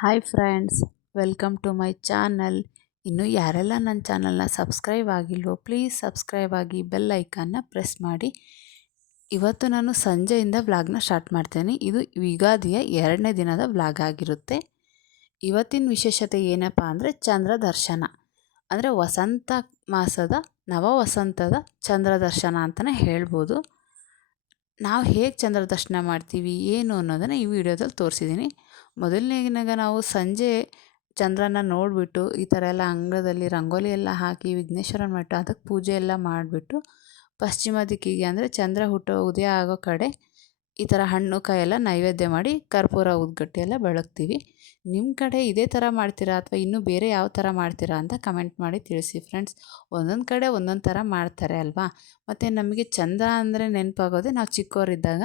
Hi friends, welcome to my channel. ಇನ್ನು ಯಾರೆಲ್ಲ ನನ್ನ ಚಾನಲ್ನ ಸಬ್ಸ್ಕ್ರೈಬ್ ಆಗಿಲ್ವೋ ಪ್ಲೀಸ್ ಸಬ್ಸ್ಕ್ರೈಬ್ ಆಗಿ ಬೆಲ್ ಐಕಾನ್ನ ಪ್ರೆಸ್ ಮಾಡಿ. ಇವತ್ತು ನಾನು ಸಂಜೆಯಿಂದ ವ್ಲಾಗ್ನ ಸ್ಟಾರ್ಟ್ ಮಾಡ್ತೇನೆ. ಇದು ಯುಗಾದಿಯ 2ನೇ ದಿನದ ವ್ಲಾಗ್ ಆಗಿರುತ್ತೆ. ಇವತ್ತಿನ ವಿಶೇಷತೆ ಏನಪ್ಪ ಅಂದರೆ ಚಂದ್ರ ದರ್ಶನ. ಅಂದರೆ ವಸಂತ ಮಾಸದ ನವ ವಸಂತದ ಚಂದ್ರ ದರ್ಶನ ಅಂತಲೇ ಹೇಳ್ಬೋದು. ನಾವು ಹೇಗೆ ಚಂದ್ರ ದರ್ಶನ ಮಾಡ್ತೀವಿ ಏನು ಅನ್ನೋದನ್ನು ಈ ವಿಡಿಯೋದಲ್ಲಿ ತೋರಿಸಿದ್ದೀನಿ. ಮೊದಲನೇಗೆ ನಾವು ಸಂಜೆ ಚಂದ್ರನ ನೋಡಿಬಿಟ್ಟು ಈ ಥರ ಎಲ್ಲ ಅಂಗಳದಲ್ಲಿ ರಂಗೋಲಿ ಎಲ್ಲ ಹಾಕಿ ವಿಘ್ನೇಶ್ವರನ ಮಠ ಅದಕ್ಕೆ ಪೂಜೆ ಎಲ್ಲ ಮಾಡಿಬಿಟ್ಟು ಪಶ್ಚಿಮ ದಿಕ್ಕಿಗೆ ಅಂದರೆ ಚಂದ್ರ ಹುಟ್ಟೋ ಉದಯ ಆಗೋ ಕಡೆ ಈ ಥರ ಹಣ್ಣು ಕಾಯೆಲ್ಲ ನೈವೇದ್ಯ ಮಾಡಿ ಕರ್ಪೂರ ಉದ್ಗಟ್ಟಿ ಎಲ್ಲ ಬೆಳಗ್ತೀವಿ. ನಿಮ್ಮ ಕಡೆ ಇದೇ ಥರ ಮಾಡ್ತೀರಾ ಅಥವಾ ಇನ್ನೂ ಬೇರೆ ಯಾವ ಥರ ಮಾಡ್ತೀರಾ ಅಂತ ಕಮೆಂಟ್ ಮಾಡಿ ತಿಳಿಸಿ ಫ್ರೆಂಡ್ಸ್. ಒಂದೊಂದು ಕಡೆ ಒಂದೊಂದು ಥರ ಮಾಡ್ತಾರೆ ಅಲ್ವಾ. ಮತ್ತು ನಮಗೆ ಚಂದ್ರ ಅಂದರೆ ನೆನಪಾಗೋದೆ ನಾವು ಚಿಕ್ಕವರಿದ್ದಾಗ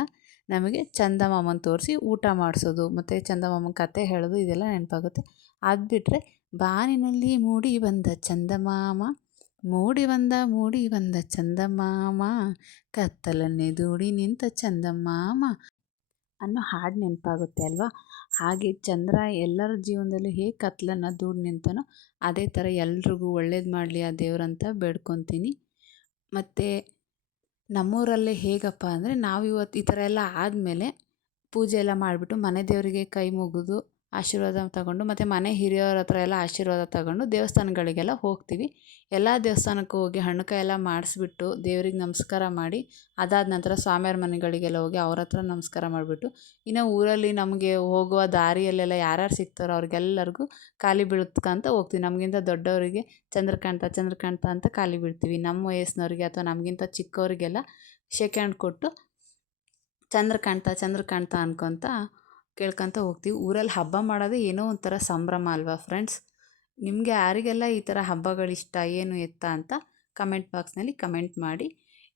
ನಮಗೆ ಚಂದಮಾಮನ ತೋರಿಸಿ ಊಟ ಮಾಡಿಸೋದು ಮತ್ತು ಚಂದಮಾಮನ ಕತೆ ಹೇಳೋದು ಇದೆಲ್ಲ ನೆನಪಾಗುತ್ತೆ. ಅದು ಬಿಟ್ಟರೆ ಬಾನಿನಲ್ಲಿ ಮೂಡಿ ಬಂದ ಚಂದಮಾಮ, ಮೂಡಿ ಬಂದ ಚಂದಮಾಮ, ಕತ್ತಲನ್ನೇ ದೂಡಿ ನಿಂತ ಚಂದಮಾಮ ಅನ್ನೋ ಹಾಡು ನೆನಪಾಗುತ್ತೆ ಅಲ್ವಾ. ಹಾಗೆ ಚಂದ್ರ ಎಲ್ಲರ ಜೀವನದಲ್ಲೂ ಹೇಗೆ ಕತ್ತಲನ್ನು ದೂಡಿ ನಿಂತನೋ ಅದೇ ಥರ ಎಲ್ರಿಗೂ ಒಳ್ಳೇದು ಮಾಡಲಿ ಆ ದೇವರಂತ ಬೇಡ್ಕೊತೀನಿ. ಮತ್ತು ನಮ್ಮೂರಲ್ಲೇ ಹೇಗಪ್ಪ ಅಂದರೆ ನಾವು ಇವತ್ತು ಈ ಥರ ಎಲ್ಲ ಆದಮೇಲೆ ಪೂಜೆ ಎಲ್ಲ ಮಾಡಿಬಿಟ್ಟು ಮನೆ ದೇವರಿಗೆ ಕೈ ಮುಗಿದು ಆಶೀರ್ವಾದ ತಗೊಂಡು ಮತ್ತು ಮನೆ ಹಿರಿಯರ ಹತ್ರ ಎಲ್ಲ ಆಶೀರ್ವಾದ ತಗೊಂಡು ದೇವಸ್ಥಾನಗಳಿಗೆಲ್ಲ ಹೋಗ್ತೀವಿ. ಎಲ್ಲ ದೇವಸ್ಥಾನಕ್ಕೂ ಹೋಗಿ ಹಣ್ಣು ಕಾಯಿ ಎಲ್ಲ ಮಾಡಿಸ್ಬಿಟ್ಟು ದೇವ್ರಿಗೆ ನಮಸ್ಕಾರ ಮಾಡಿ ಅದಾದ ನಂತರ ಸ್ವಾಮಿಯವ್ರ ಮನೆಗಳಿಗೆಲ್ಲ ಹೋಗಿ ಅವ್ರ ಹತ್ರ ನಮಸ್ಕಾರ ಮಾಡಿಬಿಟ್ಟು ಇನ್ನು ಊರಲ್ಲಿ ನಮಗೆ ಹೋಗುವ ದಾರಿಯಲ್ಲೆಲ್ಲ ಯಾರ್ಯಾರು ಸಿಗ್ತಾರೋ ಅವ್ರಿಗೆಲ್ಲರಿಗೂ ಕಾಲಿ ಬೀಳ್ತ್ಕಂತ ಹೋಗ್ತೀವಿ. ನಮಗಿಂತ ದೊಡ್ಡವರಿಗೆ ಚಂದ್ರಕಾಂತ ಅಂತ ಕಾಲಿ ಬೀಳ್ತೀವಿ. ನಮ್ಮ ವಯಸ್ಸಿನವ್ರಿಗೆ ಅಥವಾ ನಮಗಿಂತ ಚಿಕ್ಕವರಿಗೆಲ್ಲ ಶೇಕ್ ಹ್ಯಾಂಡ್ ಕೊಟ್ಟು ಚಂದ್ರಕಾಂತ ಅನ್ಕೊತ ಕೇಳ್ಕೊತ ಹೋಗ್ತೀವಿ. ಊರಲ್ಲಿ ಹಬ್ಬ ಮಾಡೋದೇ ಏನೋ ಒಂಥರ ಸಂಭ್ರಮ ಅಲ್ವಾ ಫ್ರೆಂಡ್ಸ್. ನಿಮಗೆ ಯಾರಿಗೆಲ್ಲ ಈ ಥರ ಹಬ್ಬಗಳಿಷ್ಟ ಏನು ಎತ್ತ ಅಂತ ಕಮೆಂಟ್ ಬಾಕ್ಸ್ನಲ್ಲಿ ಕಮೆಂಟ್ ಮಾಡಿ.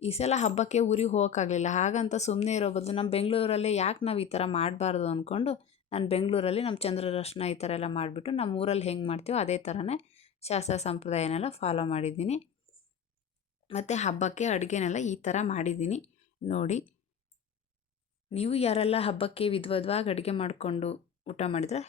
ಈ ಸಲ ಹಬ್ಬಕ್ಕೆ ಊರಿಗೆ ಹೋಗೋಕ್ಕಾಗಲಿಲ್ಲ, ಹಾಗಂತ ಸುಮ್ಮನೆ ಇರೋ ಬದಲು ನಮ್ಮ ಬೆಂಗಳೂರಲ್ಲೇ ಯಾಕೆ ನಾವು ಈ ಥರ ಮಾಡಬಾರ್ದು ಅಂದ್ಕೊಂಡು ನಾನು ಬೆಂಗಳೂರಲ್ಲಿ ನಮ್ಮ ಚಂದ್ರ ದರ್ಶನ ಈ ಥರ ಎಲ್ಲ ಮಾಡಿಬಿಟ್ಟು ನಮ್ಮ ಊರಲ್ಲಿ ಹೆಂಗೆ ಮಾಡ್ತೀವೋ ಅದೇ ಥರನೇ ಶಾಸ್ತ್ರ ಸಂಪ್ರದಾಯನೆಲ್ಲ ಫಾಲೋ ಮಾಡಿದ್ದೀನಿ. ಮತ್ತು ಹಬ್ಬಕ್ಕೆ ಅಡುಗೆನೆಲ್ಲ ಈ ಥರ ಮಾಡಿದ್ದೀನಿ ನೋಡಿ. ನೀವು ಯಾರೆಲ್ಲ ಹಬ್ಬಕ್ಕೆ ವಿಧವಾಗಿ ಅಡುಗೆ ಮಾಡಿಕೊಂಡು ಊಟ ಮಾಡಿದ್ರೆ